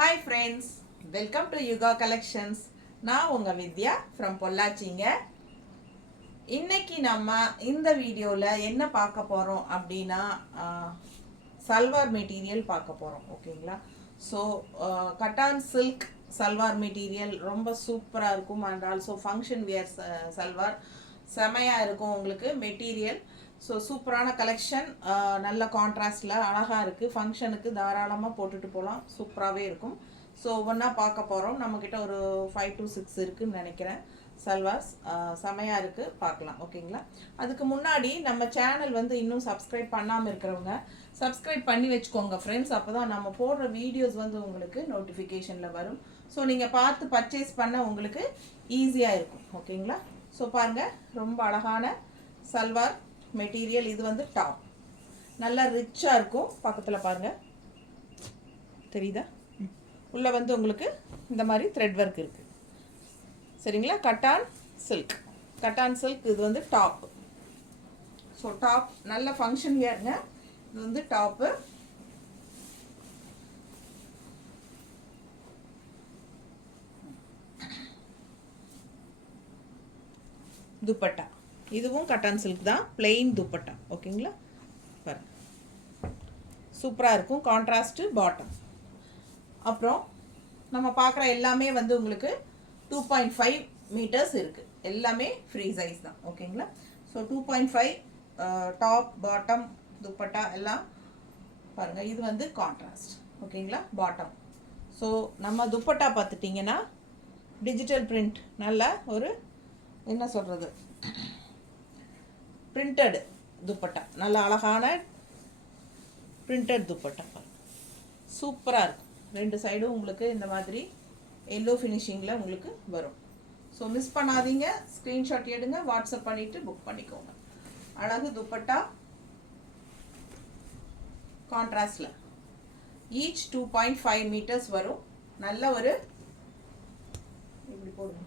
Hi friends, welcome to Yuga Collections. நான் உங்க வித்யா from பொள்ளாச்சிங்க. இன்னைக்கு நம்ம இந்த வீடியோல என்ன பார்க்க போறோம் அப்படின்னா சல்வார் மெட்டீரியல் பார்க்க போறோம். ஓகேங்களா? ஸோ கட்டான் சில்க் சல்வார் மெட்டீரியல் ரொம்ப சூப்பராக இருக்கும் and also function wear salwar செமையாக இருக்கும் உங்களுக்கு மெட்டீரியல். ஸோ சூப்பரான கலெக்ஷன், நல்ல கான்ட்ராஸ்டில் அழகாக இருக்குது. ஃபங்க்ஷனுக்கு தாராளமாக போட்டுட்டு போகலாம், சூப்பராகவே இருக்கும். ஸோ ஒவ்வொன்றா பார்க்க போகிறோம். நம்மக்கிட்ட ஒரு 5 to 6 இருக்குதுன்னு நினைக்கிறேன் சல்வார்ஸ். செமையாக இருக்குது, பார்க்கலாம். ஓகேங்களா? அதுக்கு முன்னாடி நம்ம சேனல் வந்து இன்னும் சப்ஸ்கிரைப் பண்ணாமல் இருக்கிறவங்க சப்ஸ்கிரைப் பண்ணி வச்சுக்கோங்க ஃப்ரெண்ட்ஸ். அப்போ தான் நம்ம போடுற வீடியோஸ் வந்து உங்களுக்கு நோட்டிஃபிகேஷனில் வரும். ஸோ நீங்கள் பார்த்து பர்ச்சேஸ் பண்ண உங்களுக்கு ஈஸியாக இருக்கும். ஓகேங்களா? ஸோ பாருங்கள், ரொம்ப அழகான சல்வார் மெட்டீரியல். இது வந்து டாப் நல்லா ரிச்சாக இருக்கும். பக்கத்தில் பாருங்கள், தெரியுதா? உள்ளே வந்து உங்களுக்கு இந்த மாதிரி த்ரெட் ஒர்க் இருக்குது. சரிங்களா? கட்டான் சில்க், கட்டான் சில்க். இது வந்து டாப். ஸோ டாப் நல்ல ஃபங்க்ஷன் வியருங்க. இது வந்து டாப்பு. துப்பட்டா இதுவும் கட்டான் சில்க் தான், பிளெயின் துப்பட்டா. ஓகேங்களா? பாருங்க, சூப்பராக இருக்கும். Contrast bottom. அப்புறம் நம்ம பார்க்குற எல்லாமே வந்து உங்களுக்கு 2.5 மீட்டர்ஸ் இருக்குது. எல்லாமே ஃப்ரீ சைஸ் தான். ஓகேங்களா? ஸோ 2.5 டாப் பாட்டம் துப்பட்டா எல்லாம் பாருங்கள். இது வந்து கான்ட்ராஸ்ட். ஓகேங்களா? பாட்டம். ஸோ நம்ம துப்பட்டா பார்த்துட்டிங்கன்னா டிஜிட்டல் பிரிண்ட், நல்ல ஒரு என்ன சொல்கிறது, பிரிண்டட் துப்பட்டா, நல்ல அழகான பிரிண்டட் துப்பட்டா. சூப்பராக இருக்கும். ரெண்டு சைடும் உங்களுக்கு இந்த மாதிரி எல்லோ ஃபினிஷிங்கில் உங்களுக்கு வரும். ஸோ மிஸ் பண்ணாதீங்க, ஸ்க்ரீன்ஷாட் எடுங்க, வாட்ஸ்அப் பண்ணிவிட்டு புக் பண்ணிக்கோங்க. அழகு துப்பட்டா கான்ட்ராஸ்டில். ஈச் 2.5 மீட்டர்ஸ் வரும். நல்ல ஒரு இப்படி போடுங்க,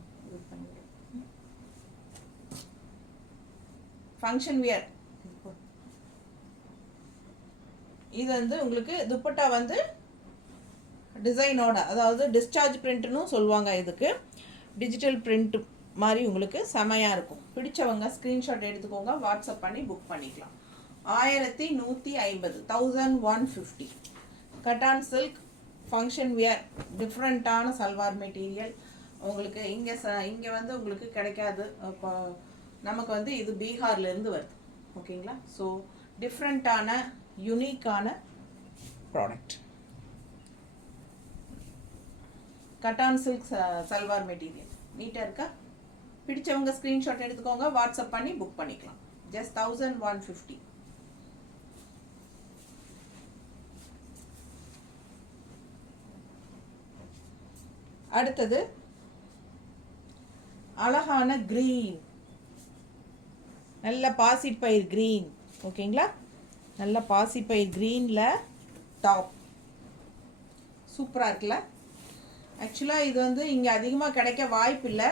ஃபங்க்ஷன் வியர். இது வந்து உங்களுக்கு துப்பட்டா வந்து டிசைனோட, அதாவது டிஸ்சார்ஜ் பிரிண்ட்னு சொல்லுவாங்க. இதுக்கு டிஜிட்டல் பிரிண்ட் மாதிரி உங்களுக்கு செமையாக இருக்கும். பிடிச்சவங்க ஸ்க்ரீன்ஷாட் எடுத்துக்கோங்க, வாட்ஸ்அப் பண்ணி புக் பண்ணிக்கலாம். 1150, 1150. கட்டான் சில்க் ஃபங்க்ஷன் வியர், டிஃப்ரெண்ட்டான சல்வார் மெட்டீரியல். உங்களுக்கு இங்கே வந்து உங்களுக்கு கிடைக்காது. இப்போ நமக்கு வந்து இது பீகார்லேருந்து வருது. ஓகேங்களா? ஸோ டிஃப்ரெண்ட்டான யூனிக்கான ப்ராடக்ட். கட்டான் சில்க் சல்வார் மெட்டீரியல் நீட்டாக இருக்கா? பிடிச்சவங்க ஸ்க்ரீன்ஷாட் எடுத்துக்கோங்க, வாட்ஸ்அப் பண்ணி புக் பண்ணிக்கலாம். ஜஸ்ட் 1150. அடுத்தது அழகான கிரீன், நல்ல பாசிப்பயிர் கிரீன். ஓகேங்களா? நல்ல பாசிப்பயிர் கிரீனில் டாப் சூப்பராக இருக்குல்ல? ஆக்சுவலாக இது வந்து இங்கே அதிகமாக கிடைக்க வாய்ப்பு இல்லை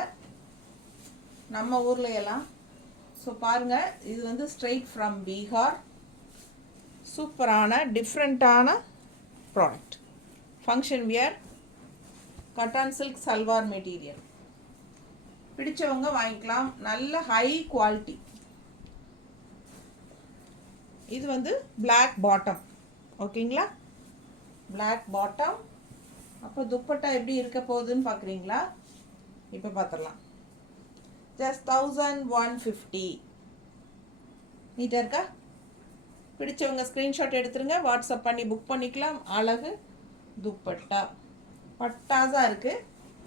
நம்ம ஊரில் எல்லாம். ஸோ பாருங்கள், இது வந்து ஸ்ட்ரெயிட் ஃப்ரம் பீகார். சூப்பரான டிஃப்ரெண்ட்டான product. Function wear cotton silk salwar material. பிடிச்சவங்க வாங்கிக்கலாம். நல்ல ஹை குவாலிட்டி. இது வந்து பிளாக் பாட்டம். ஓகேங்களா? Black bottom. அப்போ துப்பட்டா எப்படி இருக்க போகுதுன்னு பார்க்குறீங்களா? இப்போ பார்த்துடலாம். ஜஸ்ட் 1150. நீட்டாக இருக்கா? பிடிச்சவங்க ஸ்க்ரீன்ஷாட் எடுத்துருங்க, வாட்ஸ்அப் பண்ணி புக் பண்ணிக்கலாம். அழகு துப்பட்டா பட்டாஸாக இருக்குது.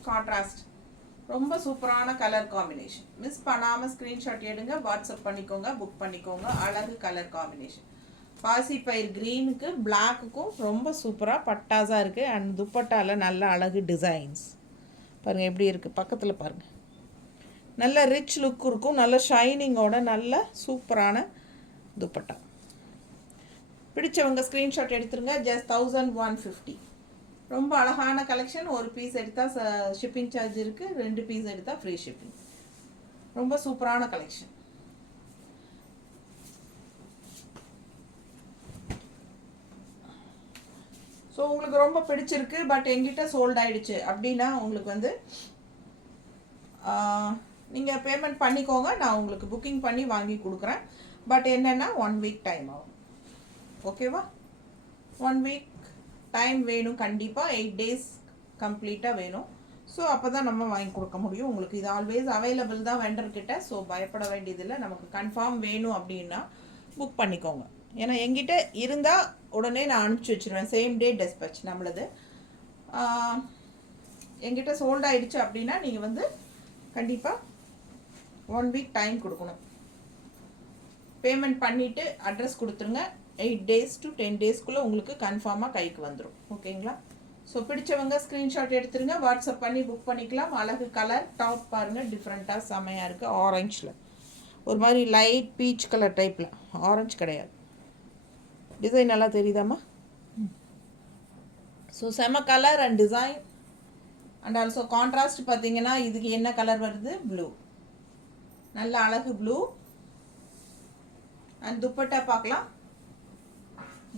கான்ட்ராஸ்ட், ரொம்ப சூப்பரான கலர் காம்பினேஷன். மிஸ் பண்ணாமல் ஸ்க்ரீன்ஷாட் எடுங்க, வாட்ஸ்அப் பண்ணிக்கோங்க, புக் பண்ணிக்கோங்க. அழகு கலர் காம்பினேஷன். பாசிப்பயிர் க்ரீனுக்கு பிளாக்குக்கும் ரொம்ப சூப்பராக பட்டாஸாக இருக்குது. அண்ட் துப்பட்டாவில் நல்ல அழகு டிசைன்ஸ் பாருங்கள் எப்படி இருக்குது. பக்கத்தில் பாருங்கள், நல்ல ரிச் லுக் இருக்கும். நல்ல ஷைனிங்கோட நல்ல சூப்பரான துப்பட்டா. பிடிச்சவங்க ஸ்க்ரீன்ஷாட் எடுத்துருங்க. ஜஸ்ட் 1150. ரொம்ப அழகான கலெக்ஷன். ஒரு பீஸ் எடுத்தால் ஷிப்பிங் சார்ஜ் இருக்குது, 2 பீஸ் எடுத்தால் ஃப்ரீ ஷிப்பிங். ரொம்ப சூப்பரான கலெக்ஷன். ஸோ உங்களுக்கு ரொம்ப பிடிச்சிருக்கு பட் எங்கிட்ட சோல்ட் ஆகிடுச்சு அப்படின்னா உங்களுக்கு வந்து நீங்கள் பேமெண்ட் பண்ணிக்கோங்க, நான் உங்களுக்கு புக்கிங் பண்ணி வாங்கி கொடுக்குறேன். பட் என்னென்னா 1 வீக் டைம் ஆகும். ஓகேவா? 1 வீக் டைம் வேணும் கண்டிப்பாக. 8 days கம்ப்ளீட்டாக வேணும். ஸோ அப்போ தான் நம்ம வாங்கி கொடுக்க முடியும் உங்களுக்கு. இது ஆல்வேஸ் அவைலபிள் தான் வெண்டர்கிட்ட. ஸோ பயப்பட வேண்டியதில்லை. நமக்கு கன்ஃபார்ம் வேணும் அப்படின்னா புக் பண்ணிக்கோங்க. ஏன்னா எங்கிட்ட இருந்தால் உடனே நான் அனுப்பிச்சி வச்சுருவேன். சேம் டே டெஸ்பேச் நம்மளது. எங்கிட்ட சோல்ட் ஆகிடுச்சு அப்படின்னா நீங்கள் வந்து கண்டிப்பாக 1 வீக் டைம் கொடுக்கணும். பேமெண்ட் பண்ணிவிட்டு அட்ரஸ் கொடுத்துருங்க. 8 days to 10 daysக்குள்ளே உங்களுக்கு கன்ஃபார்மாக கைக்கு வந்துடும். ஓகேங்களா? ஸோ பிடிச்சவங்க ஸ்க்ரீன்ஷாட் எடுத்துருங்க, வாட்ஸ்அப் பண்ணி புக் பண்ணிக்கலாம். அழகு கலர் டாப் பாருங்கள், டிஃப்ரெண்ட்டாக செமையாக இருக்குது. ஆரஞ்சில் ஒரு மாதிரி லைட் பீச் கலர் டைப்பில், ஆரஞ்சு கிடையாது. டிசைன் நல்லா தெரியுதாம்மா? ஸோ செம colour and design and also contrast பார்த்தீங்கன்னா இதுக்கு என்ன கலர் வருது? ப்ளூ. நல்ல அழகு ப்ளூ. அண்ட் துப்பட்டா பார்க்கலாம்.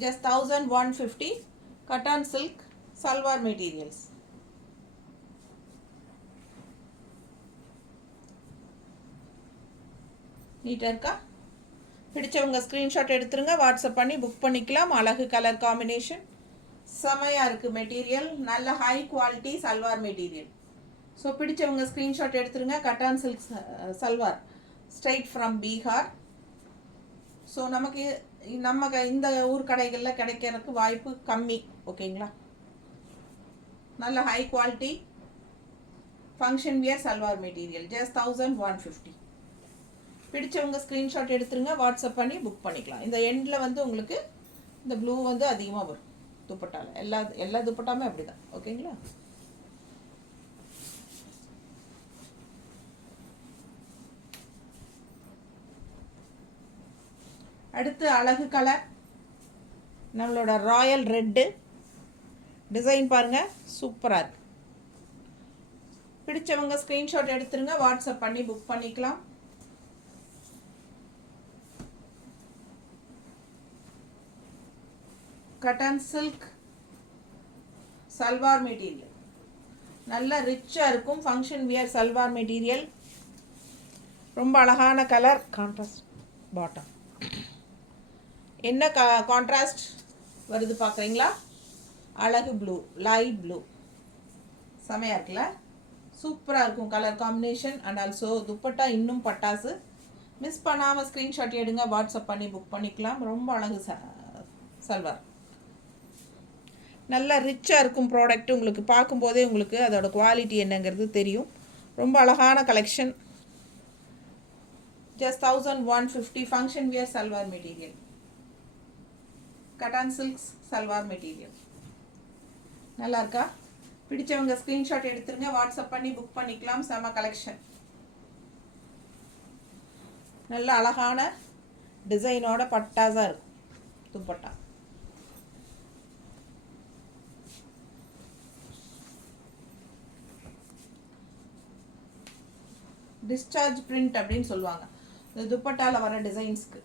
just 1150 cotton silk salwar materials. நீட்டாக இருக்கா? பிடிச்சவங்க ஸ்க்ரீன்ஷாட் எடுத்துருங்க, வாட்ஸ்அப் பண்ணி புக் பண்ணிக்கலாம். அழகு கலர் காம்பினேஷன் செமையாக இருக்குது. மெட்டீரியல் நல்ல high quality salwar material. So பிடிச்சவங்க ஸ்க்ரீன்ஷாட் எடுத்துருங்க. Cotton silk salwar straight from Bihar. So நமக்கு நம்ம இந்த ஊர் கடைகளில் கிடைக்கிறதுக்கு வாய்ப்பு கம்மி. ஓகேங்களா? நல்ல high quality function wear salwar material just 1150. பிடிச்சவங்க ஸ்க்ரீன்ஷாட் எடுத்துருங்க, வாட்ஸ்அப் பண்ணி புக் பண்ணிக்கலாம். இந்த எண்டில் வந்து உங்களுக்கு இந்த ப்ளூ வந்து அதிகமாக வரும் துப்பட்டாவில். எல்லா துப்பட்டாமே அப்படி தான். ஓகேங்களா? அடுத்து அழகு கலர் நம்மளோட ராயல் ரெட்டு டிசைன் பாருங்கள், சூப்பராக இருக்கு. பிடிச்சவங்க ஸ்க்ரீன்ஷாட் எடுத்துருங்க, வாட்ஸ்அப் பண்ணி புக் பண்ணிக்கலாம். கட்டன் சில்க் சல்வார் மெட்டீரியல் நல்ல ரிச்சாக இருக்கும். Function wear salwar material. ரொம்ப அழகான கலர். கான்ட்ராஸ்ட் பாட்டம் என்ன கான்ட்ராஸ்ட் வருது பார்க்குறீங்களா? அழகு ப்ளூ, லைட் ப்ளூ. செமையாக இருக்குல்ல? சூப்பராக இருக்கும் colour combination. And also dupatta இன்னும் பட்டாசு. மிஸ் பண்ணாமல் ஸ்க்ரீன்ஷாட் எடுங்க, வாட்ஸ்அப் பண்ணி புக் பண்ணிக்கலாம். ரொம்ப அழகு சல்வார். நல்லா ரிச்சாக இருக்கும் ப்ராடக்ட். உங்களுக்கு பார்க்கும்போதே உங்களுக்கு அதோட குவாலிட்டி என்னங்கிறது தெரியும். ரொம்ப அழகான collection. just 1150 function wear salwar material. Cotton silks salwar material நல்லா இருக்கா? பிடிச்சவங்க ஸ்க்ரீன்ஷாட் எடுத்துருங்க, வாட்ஸ்அப் பண்ணி புக் பண்ணிக்கலாம். செம கலெக்ஷன். நல்ல அழகான டிசைனோட பட்டாஸாக இருக்கும் துப்பட்டா. டிஸ்சார்ஜ் பிரிண்ட் அப்படின்னு சொல்லுவாங்க இந்த துப்பட்டாவில் வர டிசைன்ஸ்க்கு.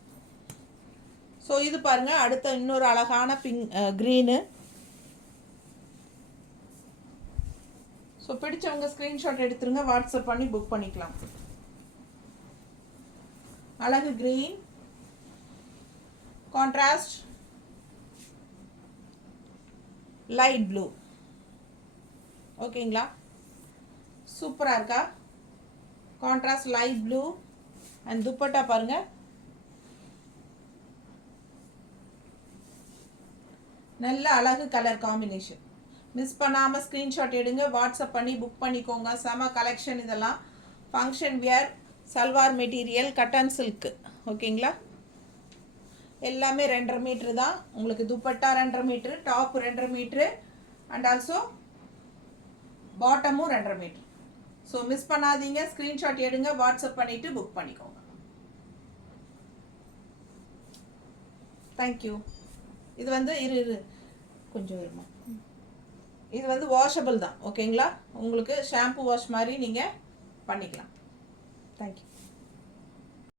ஸோ இது பாருங்கள், அடுத்த இன்னொரு அழகான க்ரீனு. ஸோ பிடிச்சவங்க ஸ்க்ரீன்ஷாட் எடுத்துருங்க, வாட்ஸ்அப் பண்ணி புக் பண்ணிக்கலாம். அழகு க்ரீன் கான்ட்ராஸ்ட் லைட் ப்ளூ. ஓகேங்களா? சூப்பராக இருக்கா? Contrast light blue and dupatta பாருங்கள். நல்ல அழகு கலர் காம்பினேஷன். மிஸ் பண்ணாமல் ஸ்க்ரீன்ஷாட் எடுங்க, வாட்ஸ்அப் பண்ணி புக் பண்ணிக்கோங்க. செம கலெக்ஷன் இதெல்லாம். Function wear salwar material cotton silk. ஓகேங்களா? எல்லாமே 2.5 மீட்ரு தான். உங்களுக்கு dupatta 2.5 metre, top 2.5 metre and also பாட்டமும் 2.5 மீட்ரு. ஸோ மிஸ் பண்ணாதீங்க, ஸ்க்ரீன்ஷாட் எடுங்க, வாட்ஸ்அப் பண்ணிவிட்டு புக் பண்ணிக்கோங்க. தேங்க்யூ. இது வந்து கொஞ்சம் இருமா. இது வந்து வாஷபிள் தான். ஓகேங்களா? உங்களுக்கு ஷாம்பு வாஷ் மாதிரி நீங்கள் பண்ணிக்கலாம். தேங்க்யூ.